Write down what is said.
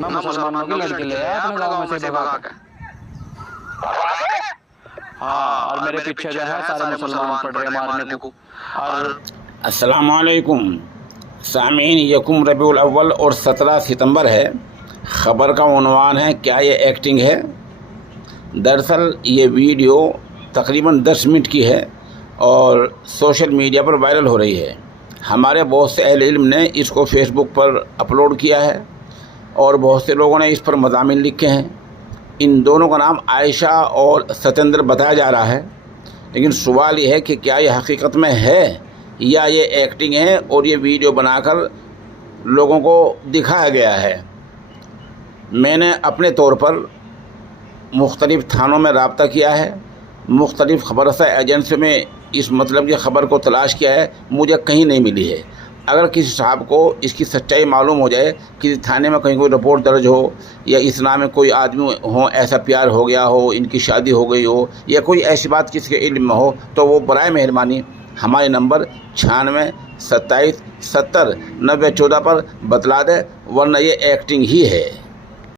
मैं मुसलमानों की लड़की ले आया अपने गाँव में से भगा के। हाँ, और मेरे पीछे जो है सारे मुसलमान पड़ रहे हैं मारने को। और अस्सलाम वालेकुम सामीन, यकुम रबीउल अव्वल और 17 सितंबर है। ख़बर का उन्वान है क्या ये एक्टिंग है। दरअसल ये वीडियो तकरीबन 10 मिनट की है और सोशल मीडिया पर वायरल हो रही है। हमारे बहुत से अहले इल्म ने इसको फेसबुक पर अपलोड किया है और बहुत से लोगों ने इस पर मज़ामिन लिखे हैं। इन दोनों का नाम आयशा और सतेंद्र बताया जा रहा है, लेकिन सवाल ये है कि क्या ये हकीकत में है या ये एक्टिंग है और ये वीडियो बनाकर लोगों को दिखाया गया है। मैंने अपने तौर पर मुख्तलिफ़ थानों में रब्ता किया है, मुख्तलिफ़ खबरसा एजेंसियों में इस मतलब की ख़बर को तलाश किया है, मुझे कहीं नहीं मिली है। अगर किसी साहब को इसकी सच्चाई मालूम हो जाए, किसी थाने में कहीं कोई रिपोर्ट दर्ज हो या इस नाम में कोई आदमी हो, ऐसा प्यार हो गया हो, इनकी शादी हो गई हो या कोई ऐसी बात किसी के इल्म में हो, तो वो बराए मेहरबानी हमारे नंबर 96 27 70 90 14 पर बतला दे, वरना ये एक्टिंग ही है।